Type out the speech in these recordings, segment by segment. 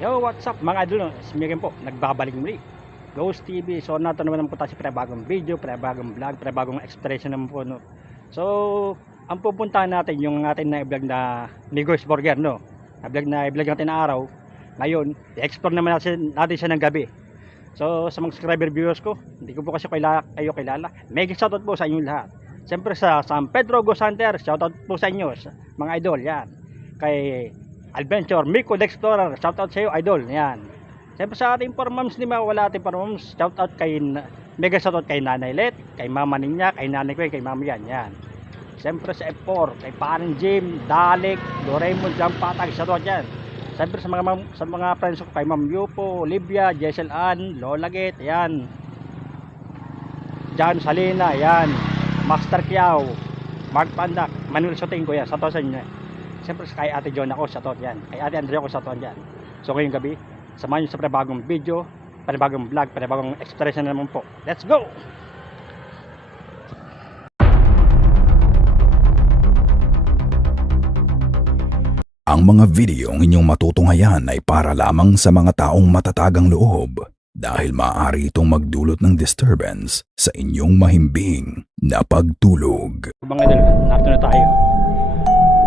Yo, what's up mga idol? Simirin po, nagbabalik muli Ghost TV. So nato naman po tayo sa pre-bagong video, pre-bagong vlog, pre-bagong expression naman po, no? So, ang pupuntahan natin yung atin na i-vlog na ni Ghost Burger, no? Na-vlog natin na araw. Ngayon, i-explore naman natin siya ng gabi. So, sa mga subscriber viewers ko, hindi ko po kasi kayo kilala. Mega shoutout po sa inyong lahat. Siyempre sa San Pedro Ghost Hunter, shoutout po sa inyo, mga idol, yan. Kay Adventure, Miko the Explorer, shoutout sa iyo, idol. Yan. Siyempre sa ating formams, di mawala ating formams, shoutout kay, mega shoutout kay Nanay Let, kay Mama Ninya, kay Nanay ko, kay Mama yan. Yan. Siyempre sa F4, kay Paring Jim, Dalek, Doraemon, Jampatag, shoutout yan. Siyempre sa mga friends ko, kay Ma'am Yupo, Olivia, Jessel Ann, Lola Get, yan. Jan Salina, yan. Master Kiao, Mark Pandak, Manuel Soting ko yan, shoutout sa inyo. Siyempre kay Ate John ako, shoutout yan. Kay Ate Andrea ko, shoutout yan. So ngayong gabi, samahan nyo sa panibagong video, panibagong vlog, panibagong expression naman po. Let's go! Ang mga videong inyong matutunghayan ay para lamang sa mga taong matatagang loob dahil maaari itong magdulot ng disturbance sa inyong mahimbing na pagtulog. Mga idol, narito na tayo.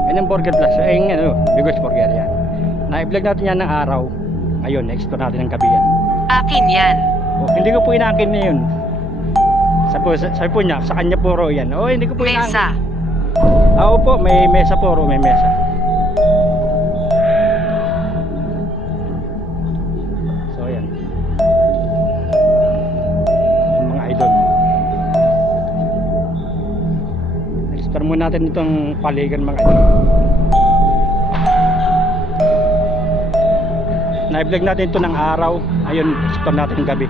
Yan yung Burger Plus, yung Bigos Burger yan. Na-vlog natin yan ng araw. Ngayon, na-explore natin ng gabi yan. Akin yan. O, hindi ko po inakin na yun. Sabi po niya, sa kanya puro yan. O, hindi ko po inakin. Mesa. Oo po, may mesa puro, may mesa. So, yan. Mga idol. Explore muna natin itong paligan, mga idol. Na-vlog natin ito ng araw. Ayun, explore natin ng gabi.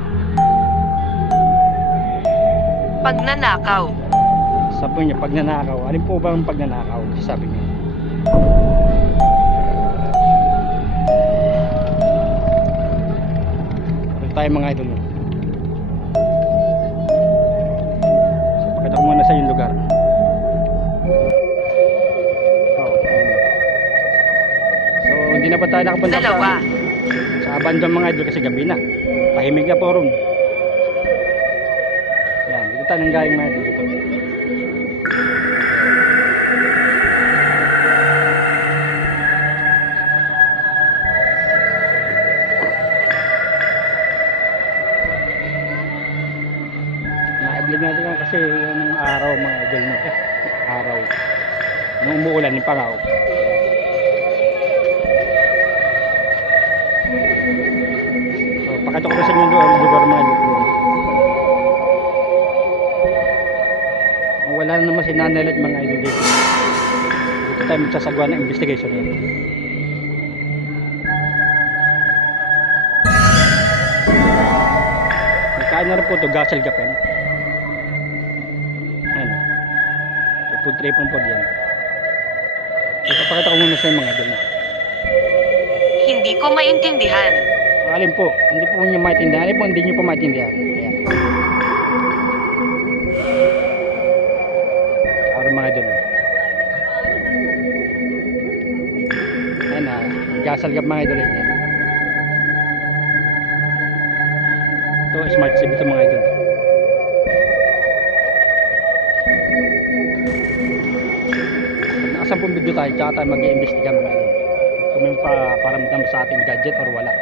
Pagnanakaw. Sabi niya, pagnanakaw. Alin po ba ang pagnanakaw? Sabi niya. Ito tayo mga idol. So, pakita ko muna sa yung lugar. Oh, ayun. So, hindi na pa tayo nakapunta Dalawa. sa abandon mga idol kasi gabi na. Tahimik na po ron. Yan, dito tayo nang galing mga idol. Dito. Na-vlog natin yan kasi yung araw mga idol, no? Araw. Nung umuulan yung pangaw. So, pakita ko sa inyo yung lugar mga idol. Wala na naman si Nanay Let mga idol dito. Dito tayo magsasagawa ng investigation yan. Nagkain na rin po ito, gasel gapen. Ano? Food tray pang pod yan. Ipapakita ko muna sa mga idol. Hindi ko maintindihan. Alin po, hindi po niyo maintindihan. Alin po, hindi niyo po maintindihan. Ayan. Araw mga idol. Ayan na, gasal gap mga idol. Ayan. Ito, smart SIM ito mga idol. Nakasampung video tayo, tsaka tayo mag-iimbestiga mga idol. Kung may paramdam sa ating gadget or wala.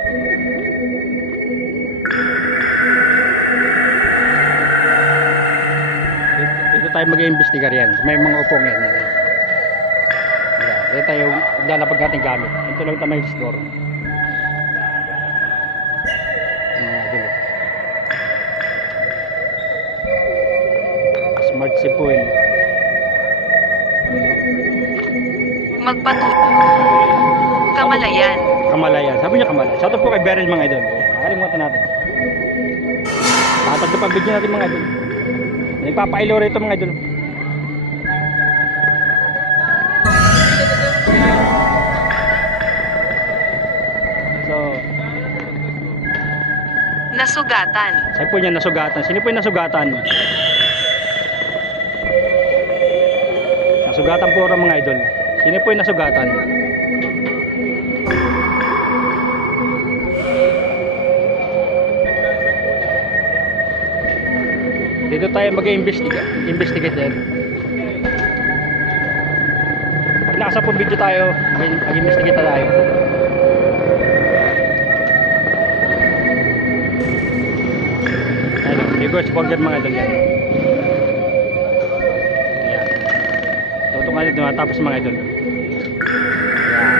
Ito tayo mag-iimbestigar yan. May mga upong yan. Yan. Ito tayo lalapag natin gamit. Ito lang tayo mag-explore. Smart SIM po yun. Magpatuloy. Kamalayan. Kamalayan. Sabi niya Kamalayan. Shoutout po kay Beryl mga idol. Nakalimutan natin. Tatagdo pa video natin mga idol. Nagpapailo rito mga idol. So, Nasugatan. sabi po niya nasugatan. Sino po yung nasugatan? Nasugatan po rin mga idol. Sino po yung nasugatan? Dito tayo mag-investigate din. Pag nakasapong video tayo, mag-investigate tayo. Ayun, Migos Burger mga idol yan. Ayan. Tutong nga dito matapos mga idol. Ayan.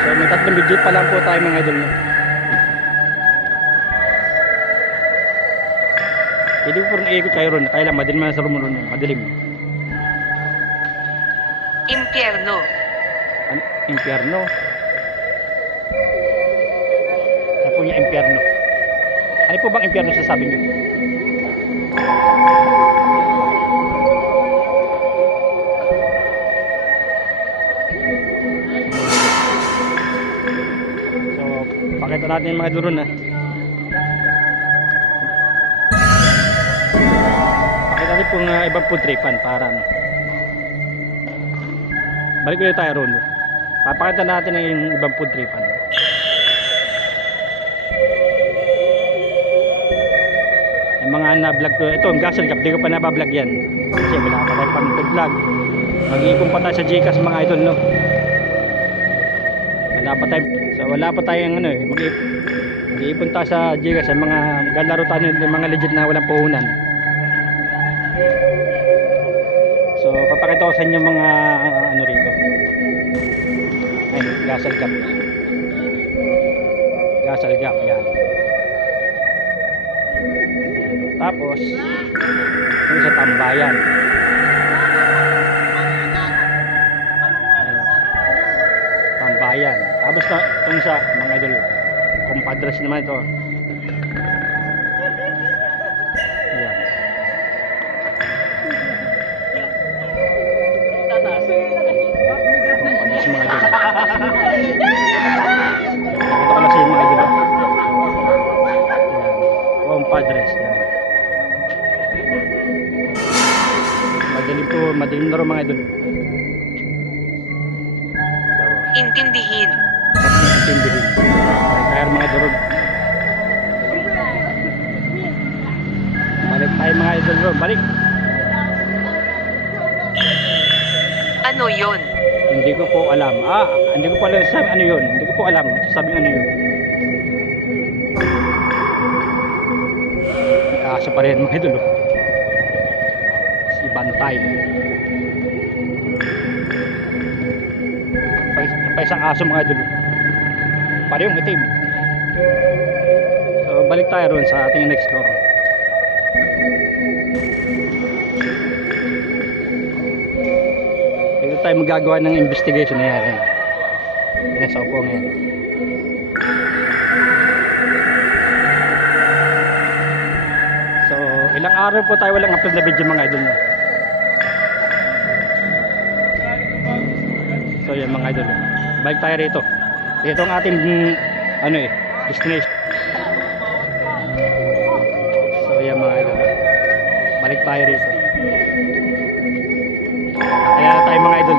So may 3 video pa lang po tayo mga idol. Hindi ko po rin iikot kayo ron. Kaya lang madilim na sa room ron. Madilim. Impyerno. Impyerno. Ano po yung impyerno? Ano po bang impyerno sasabi niyo? So, pakita natin yung mga duron ha. Pakita natin pong ibang food tripan para ano. Balik ulit tayo ron. Papakita natin ang yung ibang food tripan. Yung mga na-vlog ko, ito ang Gasol Cup, di ko pa nabablog yan. Kasi wala pa tayo pang food vlog. Mag-iipon pa tayo sa Gcash mga idol, no? Wala pa tayong ano eh, mag-iipon tayo sa Gcash, sa mga galaro tayo ng mga legit na walang puhunan. So, papakita ko sa inyo mga ano rito. Ayun, Gasol Cup. Gasol Cup, yan. Tapos yung sa tambayan. Ayun. Tambayan. Tapos na itong sa mga idol. Compadres naman ito. Ayan. Compadres mga idol. Ito ko na sa mga idol. Compadres. Yan. Madilim na rin mga idol. So, Intindihin. intindihin. Kaya mga idol. Balik tayo mga idol ron. Balik. Ano yon? Hindi ko po alam. Hindi ko po alam sabi ano yun. Hindi ko po alam. Sabing ano yun. Aso pa rin mga idol. Si Bantay. Pa isang aso mga idol. Parehong itim. So balik tayo ron sa ating next floor. Dito tayo magagawa ng investigation na yan. Yan sa upo ngayon. So ilang araw po tayo walang upload na video mga idol nyo. So yan mga idol. Balik tayo rito. Ito ang ating destination. So yan mga idol. Balik tayo rito. Kaya tayo mga idol.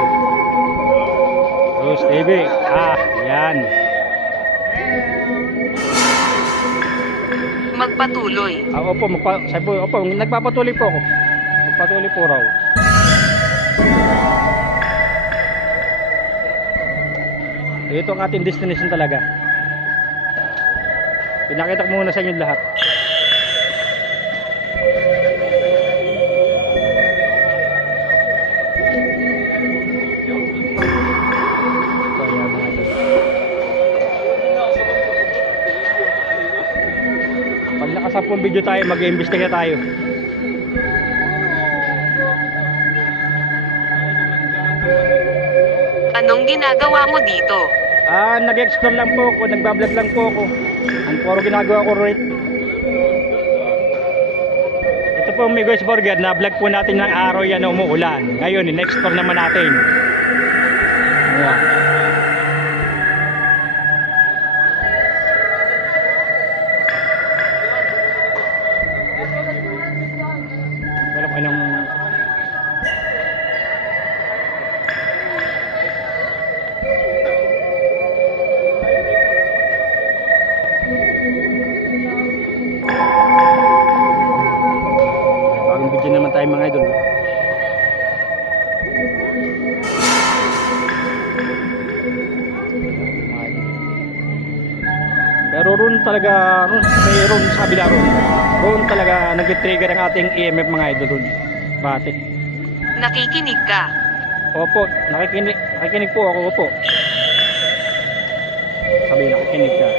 Rose TV. Yan. Magpatuloy. Opo, nagpapatuloy po ako. Nagpatuloy po raw. Ito ang ating destination talaga. Pinakita ko muna sa inyo lahat. So, yan mga idol. Pag nakasapong video tayo, mag-iimbestiga tayo. Anong ginagawa mo dito? Nag-explore lang po ako, nagbablog lang po ako. Ang puro ginagawa ko right. Ito po Migos Burger, na-vlog po natin ng araw yan na umuulan. Ngayon, in-explore naman natin. Ayan. Wala ko ng tayo mga idol. Pero roon talaga, roon sa kabila roon talaga nag-trigger ang ating EMF mga idol roon. Bakit? Nakikinig ka. Opo, nakikinig po ako, opo. Sabi, nakikinig ka.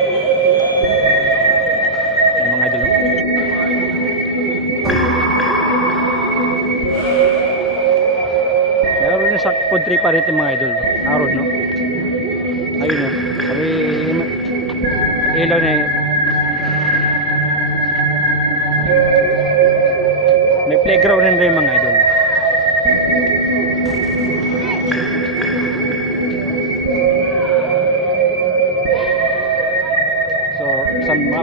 Yung mga idol. Meron na sa food trip pa rin yung mga idol. Naroon, no? Ayun, no? Sabi, ilaw na yun. May playground rin rin mga idol. So,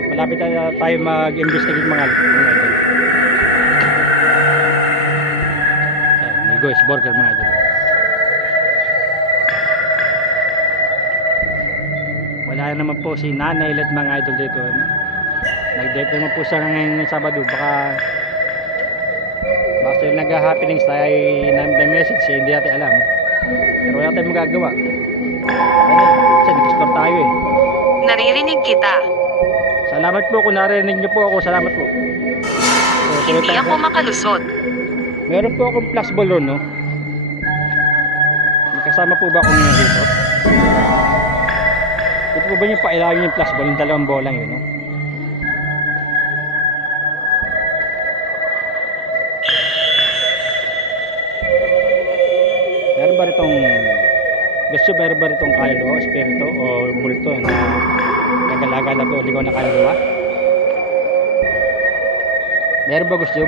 malapit na tayo mag-investigate mga idol. Nigo's Burger mga idol. Wala naman po si Nanay at mga idol dito. Nag-date naman po siya ngayong Sabado. Baka sila nag-happenings tayo ay na-message hindi natin alam. Pero wala tayong magagawa. Kasi nag-explore tayo eh. Naririnig kita. Salamat po kung narinig niyo po ako. Salamat po. So, Hindi ako makalusot. Meron po akong flashball ron, no? May kasama po ba ako ngayon dito? Ito po ba yung pailawin yung flashball? Yung dalawang bolang yun, no? Meron ba ritong meron ba ritong kaluluwa, espiritu o multo na nagalaga po ligaw na kaluluwa? Meron ba gusto?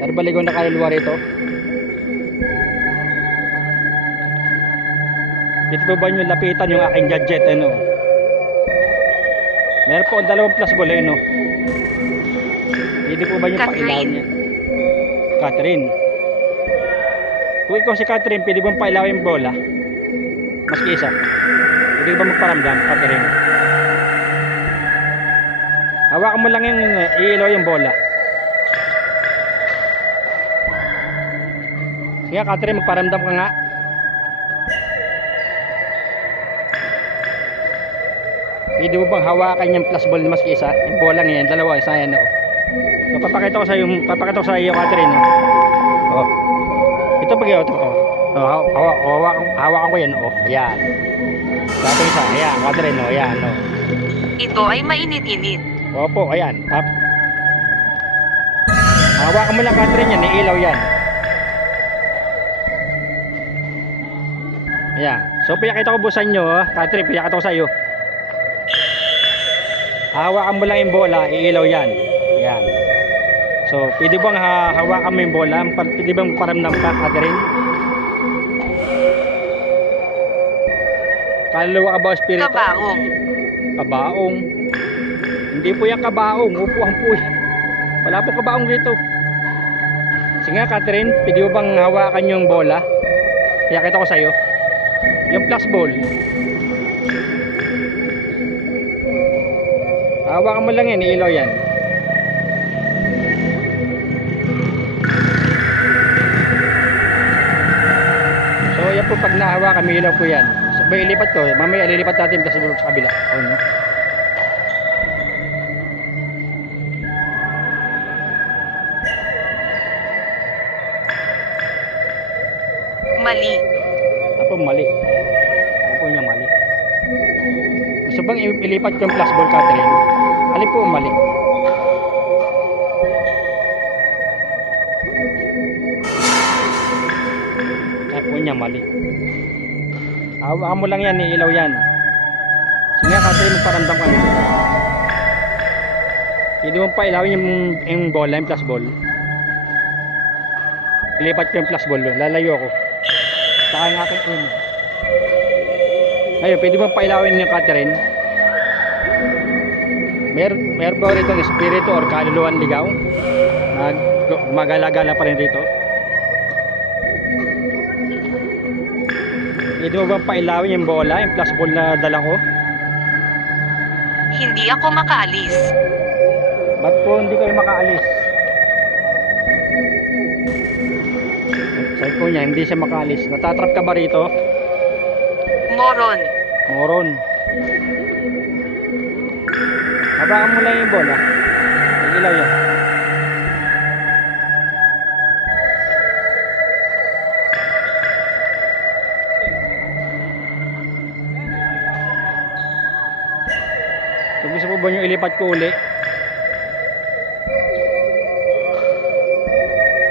Meron ba ligaw na kaluluwa rito? Dito po ba nyo lapitan yung aking gadget, ano? Meron po dalawang flashball, no? Dito po ba yung pailaw niya? Catherine. Kung ikaw si Catherine, pwede bang pailaw yung bola? Maski isa. Pwede ba magparamdam, Catherine? Hawakan mo lang yung iilaw yung bola. Sige, Catherine, magparamdam ka nga. Pwede mo bang hawakan yung flashball na maski isa? Yung bola ngayon, dalawa, isa yan ako. So, papakita ko sa iyo, Catherine. Oh. Ito pag ito. Oh, hawakan ko yan. Oh, ayan. Dato isa. Ayan, Catherine. Oh, ayan. Oh. Ito ay mainit-init. Opo, ayan. Up. Hawakan mo lang, Catherine, yan. Ilaw yan. Ayan. So, piyakita ko busan nyo. Catherine, piyakita ko sa iyo. Hawakan mo lang yung bola. Iilaw yan. Ayan. So, pwede bang hawakan mo yung bola? Pwede bang paramdam ka, Catherine? Kaluluwa ka ba o espiritu? Kabaong. Kabaong. Hindi po yan kabaong. Upuan po yan. Wala po kabaong dito. Sige nga, Catherine, pwede mo bang hawakan yung bola? Kaya kita ko sa'yo. Yung flashball. Hawakan mo lang yan, iilaw yan. So yan po, pag nahawakan, may ilaw po yan. So, may ilipat ko, mamaya lilipat natin kasi sa kabila. Oh, no? Mali. Ako mali. Ano po niya mali? Gusto bang ilipat ko yung flashball, Catherine? Alin po mali? Ano po niya mali? Hawakan mo lang yan, iilaw yan. Sige nga, Catherine, magparamdam ka na. Hindi mo pa ilawin yung bola, yung flashball. Ilipat ko yung flashball, lalayo ako. Saka yung aking uno. Ngayon, pwede mo pailawin yung Catherine? Meron ba rito ng espiritu or kaluluwan ligaw? Magala-gala pa rin rito? Pwede mo bang pailawin yung bola, yung flashball na dala ko? Hindi ako makaalis. Ba't po hindi kayo makaalis? Sabi po niya, hindi siya makalis. Natatrap ka ba rito? Moron. Moron. Habakan mo lang yung bola. Ilaw yan. So, gusto po ba nyo ilipat ko uli?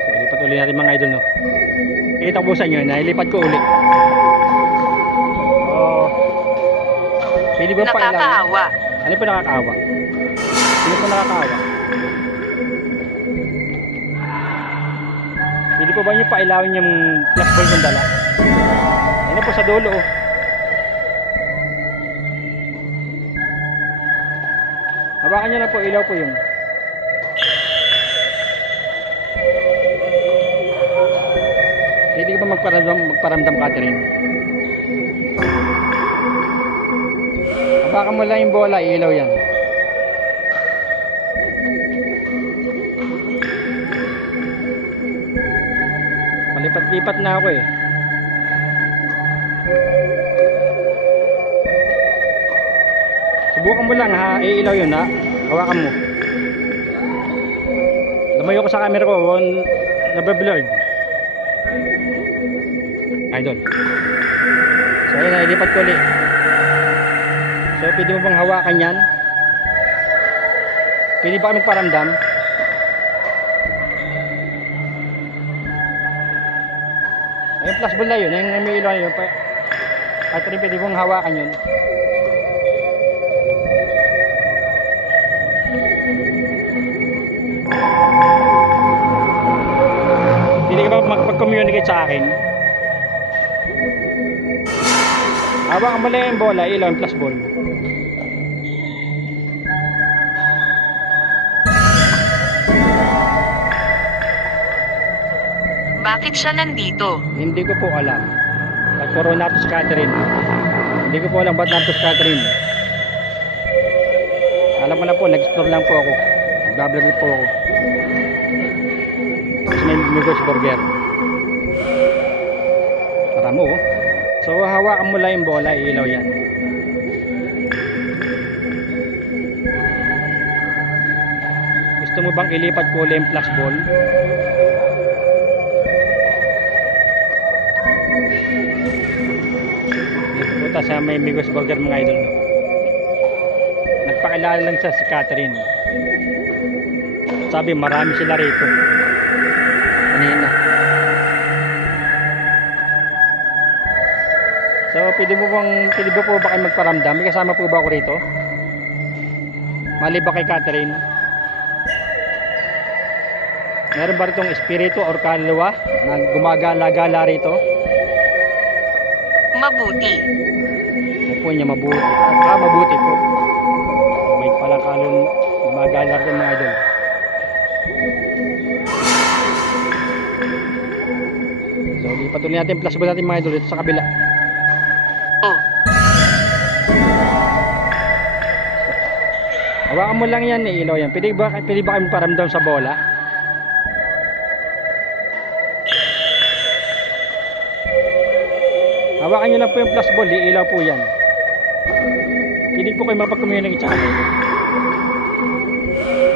So, ilipat uli natin mga idol, no? Kita po sa inyo na ilipat ko uli. Oh. Pwede ba pa ilang? Nakakaawa. Ano po nakakaawa? Sino po nakakaawa? Pwede po ba nyo pailawin yung plus ball kong dala? Ano po sa dulo, oh. Habakan nyo na po, ilaw po yun. Pwede ka ba magparamdam Catherine? Habakan mo lang yung bola, ilaw yan. Palipat-lipat na ako eh. Subukan mo lang ha, iilaw yun ha. Hawakan mo. Lumayo ko sa camera ko, nabablurred. Idol. So ayun na, ilipat ko ulit. So pwede mo bang hawakan yan? Pwede ba kami paramdam? Ayun, plus ball na yun, yung may ilaw na yun. At rin pwede mong hawakan yun. Hindi ka ba magpag-communicate sa akin? Hawakan mo lang yung bola, ilaw yung plus ball. Bakit siya nandito? Hindi ko po alam. Nagpuro nato si Catherine. Hindi ko po alam ba't nato si Catherine. Alam ko na po, nag-explore lang po ako. Nagbablog po ako. Tapos may Migos Burger. Para mo, oh. So hawakan mo lang yung bola, ilaw yan. Gusto mo bang ilipat ko ulit yung plus ball? Puta sa may Migos Burger mga idol, no? Nagpakilala lang siya si Catherine. Sabi marami sila rito kanina. So pwede ba po ba kayo magparamdam? May kasama po ba ako rito? Mali ba kay Catherine? Meron ba ritong espiritu or kaluluwa na gumagala-gala rito? Mabuti. Ano po niya mabuti? Mabuti po. May palang kaluluwa gumagala rin mga idol. So lipat ulit natin plus ball natin mga idol dito sa kabila. Oh, Hawakan mo lang yan, ilaw yan. Pwede ba kayo paramdam sa bola? Hawakan nyo lang po yung plus ball, ilaw po yan. Pwede po kayo mapag-communicate sa akin.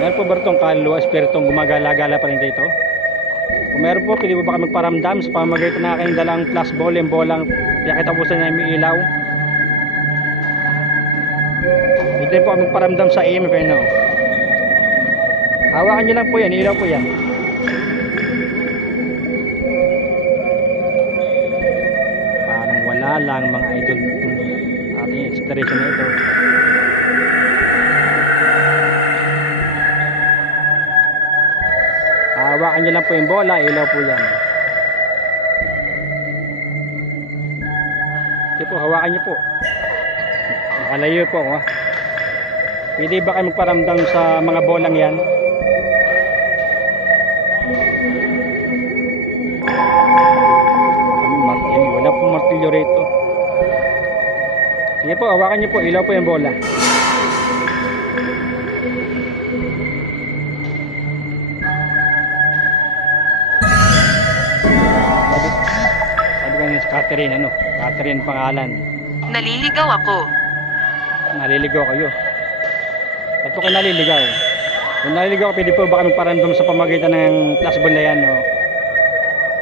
Meron po ba itong kaluluwa, espiritong gumagala-gala pa rin dito? Kung meron po, pwede po ba kayo magparamdam sa pamamagitan na kayong dalang plus ball, yung bolang pinakitapusan na yung ilaw? Pwede po kami magparamdam sa EMF, no? Hawakan nyo lang po yan, ilaw po yan. Parang wala lang mga idol itong ating exploration na ito. Hawakan nyo lang po yung bola, ilaw po yan. Sige po, hawakan nyo po. Nakalayo po ako. Pwede ba kayo magparamdam sa mga bolang yan? Martilyo, wala pong martilyo rito. Sige po, hawakan nyo po, ilaw po yung bola. Catherine, ano? Catherine pangalan. Naliligaw ako. Naliligaw kayo. Ba't po kayo naliligaw? Kung naliligaw, pwede po ba kami paramdam sa pamagitan ng flashball na yan, no?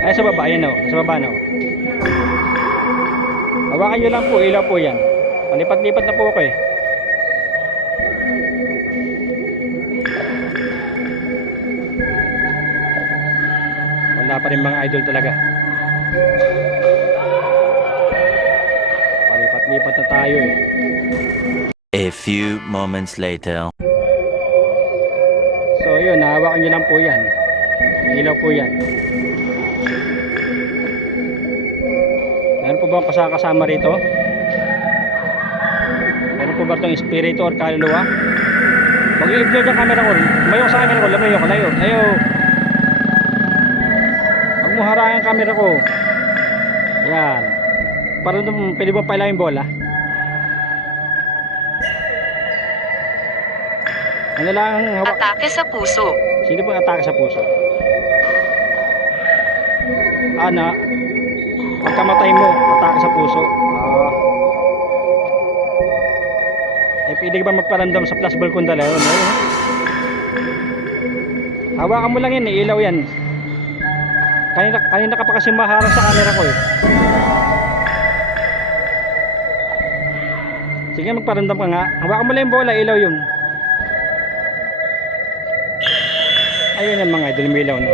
Ay, sa baba, yan, no? Sa baba, no? Hawakan nyo lang po, ilaw po yan. Palipat-lipat na po ako eh. Wala pa rin mga idol talaga. Palipat-lipat na tayo eh. A few moments later. So yun, nahawakan nyo lang po yan. Ilaw po yan. Meron po ba kasama rito? Meron po ba itong espiritu or kaluluwa? Pag i-ignore yung camera ko, lumayo sa camera ko, lumayo ko, layo, layo. Pag mo harang ang camera ko, yan. Para doon, pwede mo pailang yung bola. Ano lang hawak? Atake sa puso. Sino pong atake sa puso? Ana, pagkamatay mo, atake sa puso. Pwede ka ba magparamdam sa flashball kung dala yun? Hawakan mo lang yan, ilaw yan. Kanina ka pa kasi maharang sa camera ko eh. Sige, magparamdam ka nga. Hawakan mo lang yung bola, ilaw yun. Ayun ang mga idol, may ilaw, no?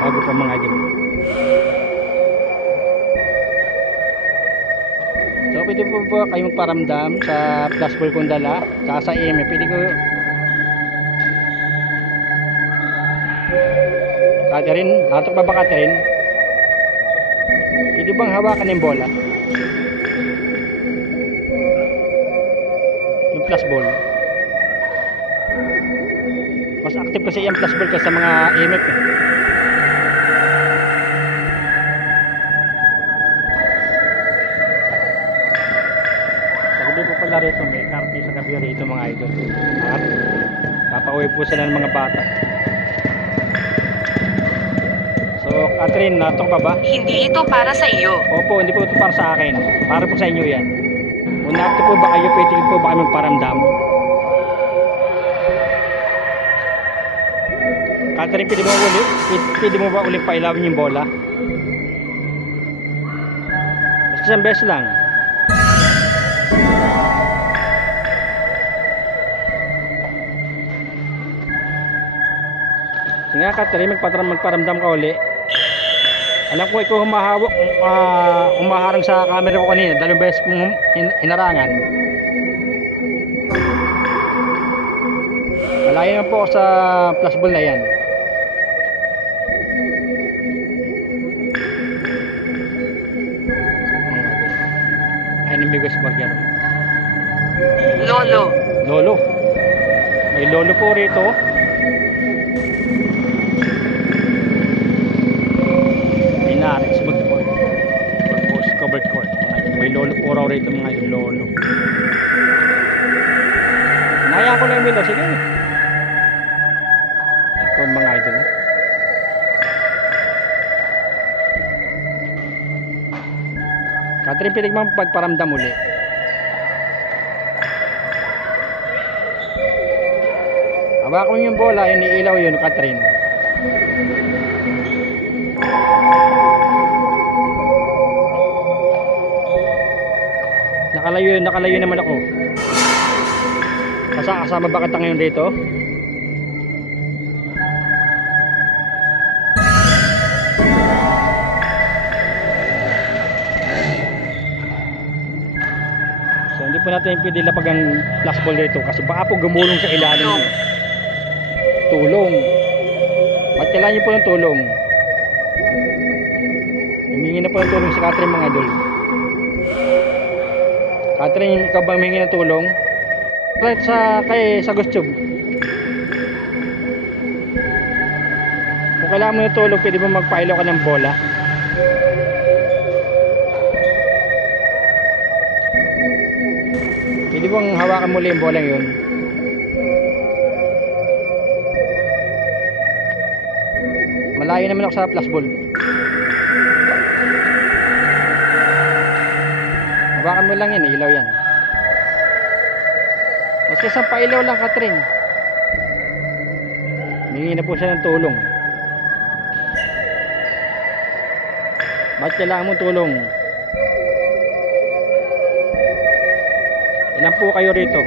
Bago pa mga idol. So pwede po ba kayo magparamdam sa flashball kong dala, saka sa EMF? Pwede ko... Catherine, natok ba ba Catherine? Pwede bang hawakan yung bola? Yung flashball. Mas active kasi yung flashball kaysa mga EMF eh. Sabi po pala rito, may karpi sa gabi rito mga idol. At papauwi po sila ng mga bata. So Catherine, natok ka ba? Hindi ito para sa iyo. Opo, hindi po ito para sa akin. Para po sa inyo yan. Kung naakto po ba kayo, pwede po ba kami magparamdam? Catherine, pwede mo ba ulit pailawin yung bola? Basta isang beses lang. Sige nga Catherine, magparamdam ka uli. Alam ko ikaw humahawak, humaharang sa camera ko kanina, dalawang beses kong hinarangan. Malayo naman po ako sa flashball na yan. Enemigos burger. Lolo. Lolo. May lolo po rito. Inarik, smooth court. Post covered court. May lolo po raw rito mga lolo. Naya ko lang yung sige. Ito mga idol. Catherine, pilig mo pagparamdam uli. Hawakan mo yung bola, iniilaw yun, Catherine. Nakalayo naman ako. Kasama ba kita ngayon dito? So hindi po natin pwede lapag ang flashball dito kasi baka po gumulong sa ilalim. Tulong. At kailangan nyo po ng tulong. Humingi na po ng tulong si Catherine mga idol. Catherine, ikaw ba humingi ng tulong? Right sa Gustube. Kung kailangan mo ng tulong, pwede mo magpailaw ka ng bola. Pwede bang hawakan muli yung bola yun? malayo naman ako sa plus ball. Hawakan mo lang yan, ilaw yan. Mas isang pailaw lang, Catherine. Hingi na po siya ng tulong. Ba't kailangan mong tulong? Ilan po kayo rito?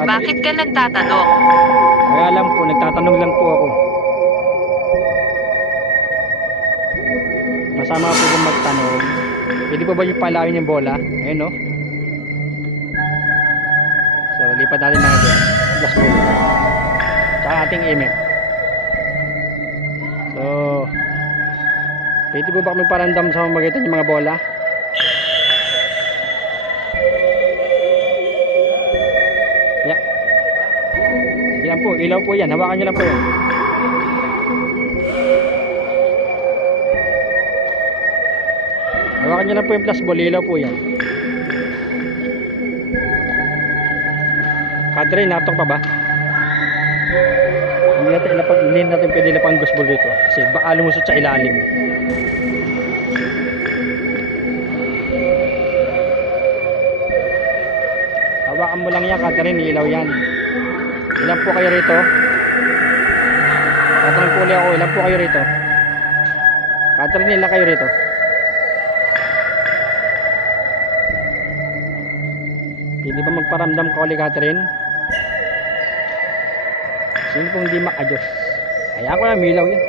Bakit ka nagtatanong? Kaya lang po, nagtatanong lang po ako. Masama po kung magtanong. Pwede po ba yung palawin yung bola? Ayun, no? So, lipat natin mga doon. Plus bola. Tsaka ating email. So, pwede po ba kami parandam sa magitan yung mga bola? Yeah. Sige lang po, ilaw po yan. Hawakan nyo lang po yan. Hawakan nyo lang po yung plus ball, ilaw po yan. Catherine, natok pa ba? Hindi natin pwede lapang ghost ball dito kasi baka lumusot sa ilalim. Hawakan mo lang yan, Catherine, ilaw yan. Ilan po kayo rito? Catherine po ulit ako, ilan po kayo rito? Catherine, ilan kayo rito? Pwede ba magparamdam ka ulit, Catherine? Sino pong di makajos? Kaya ako na, milaw yan.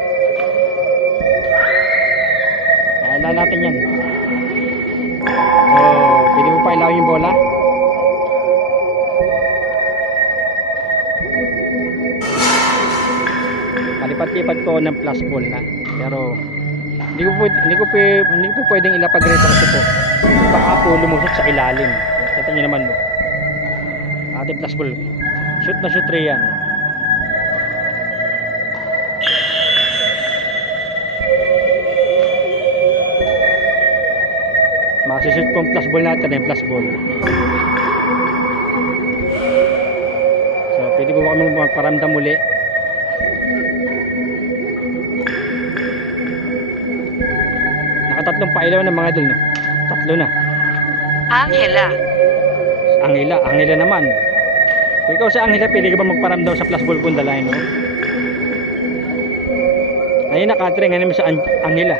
Kaya natin yan. So, pwede mo pa ilawin yung bola? Palipat-lipat ko ng plus ball na. Pero, hindi ko pwedeng ilapag rito kasi po. Baka po lumusot sa ilalim. Kita nyo naman mo. Ating plus ball. Shoot na shoot 3 yan. Masushoot po ang plus ball natin, yung plus ball. So, pwede po ba kami magparamdam muli? Nakatatlong pailaw na mga idol, no? Tatlo na. Angela. Angela naman. Kung ikaw sa Angela, pwede ka ba magparamdam sa plus ball kung dalahin, no? Ayun na, Catherine, ngayon mo sa Angela.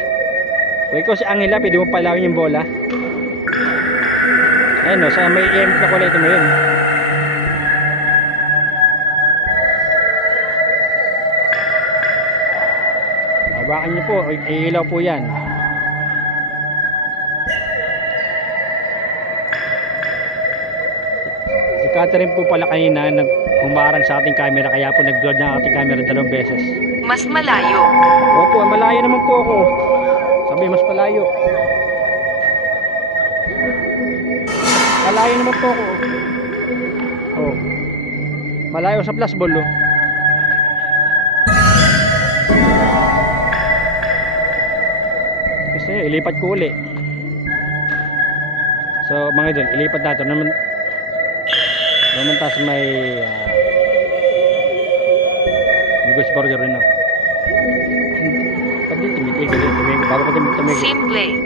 Kung ikaw si Angela, pwede mo palawin yung bola. Ayun, no, sa may EM na kulay, ito mo yun. Hawakan niyo po, ilaw po yan. Si Catherine po pala kanina humarang sa ating camera, kaya po nag-blur ng ating camera 2 beses. Mas malayo. Opo, malayo naman po ako. Sabi, mas malayo. Malayo naman po ako. Oh. Malayo sa plus ball, oh. Gusto nyo, ilipat ko uli. So, mga idol, ilipat natin. Naman tayo sa may Ghost Burger rin, no? Pati tumitigil yun, bago pa tumigil. Simple.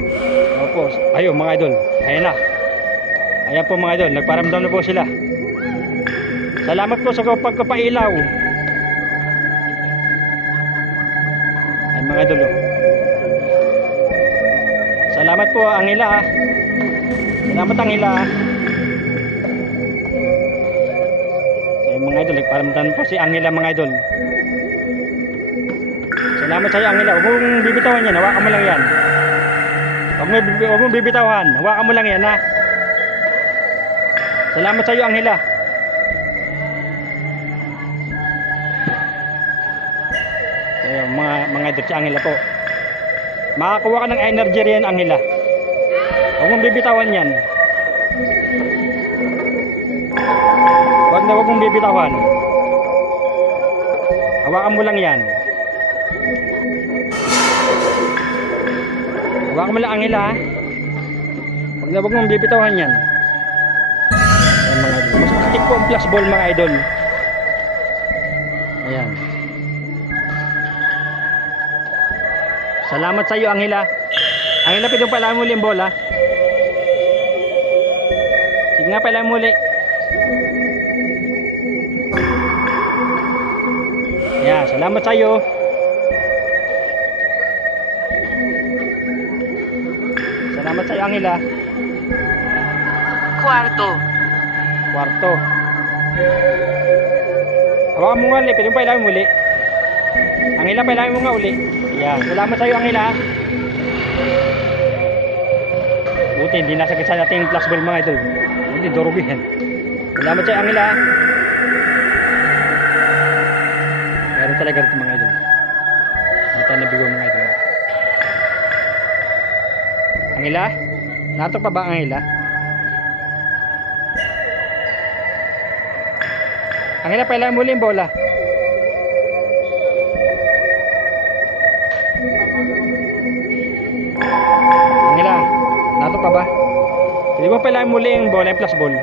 Opo, ayun mga idol, ayan na. Ayan po mga idol, nagparamdam na po sila. Salamat po sa pagpapailaw. Ayan mga idol, oh. Salamat po Angela, ha. Salamat Angela, ha. Ayan mga idol, nagparamdam po si Angela mga idol. Salamat sa iyo, Angela. Huwag mong bibitawan yan. Hawakan mo lang yan. Huwag mong bibitawan. Hawakan mo lang yan, ha. Salamat sa iyo, Angela. Ayun, mga idol, si Angela po. Makakuha ka ng energy riyan, Angela. Huwag mong bibitawan yan. Huwag mong bibitawan. Hawakan mo lang yan. Hawakan mo lang Angela, ha. Huwag mong bibitawan yan. Ayan mga idol. Mas aktif po ang plus ball mga idol. Ayan. Salamat sa iyo, Angela. Angela, pwede mo pala muli ang bola. Sige nga, pala muli. Yan, salamat sa iyo. Salamat sa iyo, Angela. Kwarto. Kwarto. Hawakan mo nga ulit, pwede mo pailamin muli. Angela, pailamin mo nga uli. Yan, salamat sa iyo, Angela. Buti, hindi nasagad sa natin yung plus ball mga idol. Hindi, durubihan. Salamat sa iyo, Angela. Meron talaga rito mga idol. Hindi tayo nabigo mga idol. Angela? Natok pa ba, Angela? Angela, pailamin muli yung bola. Angela, natok pa ba? Pwede mo pailamin muli yung bola, yung plus ball.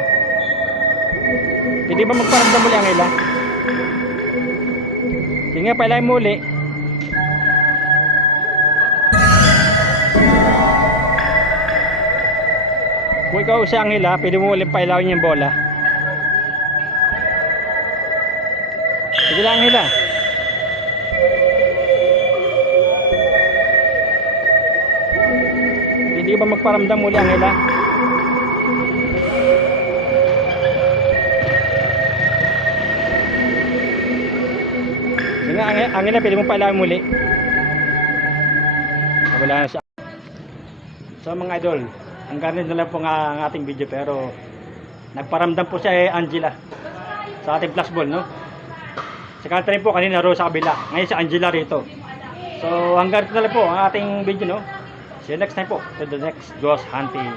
Pwede ba magparamdam muli, Angela? Sige nga, pailamin muli. Kung ikaw si Angela, pwede mo ulit pailawin yung bola. Sige lang, Angela. Hindi ba magparamdam muli, Angela? Sige nga, Angela, pwede mo pailawin muli. Wala na siya. So mga idol, hanggang na lang po ang ating video, pero nagparamdam po siya Angela sa ating plus ball, no? Si Catherine po kanina ro sa kabila, ngayon si Angela rito. So hanggang na lang po ang ating video, no? See you next time po to the next ghost hunting.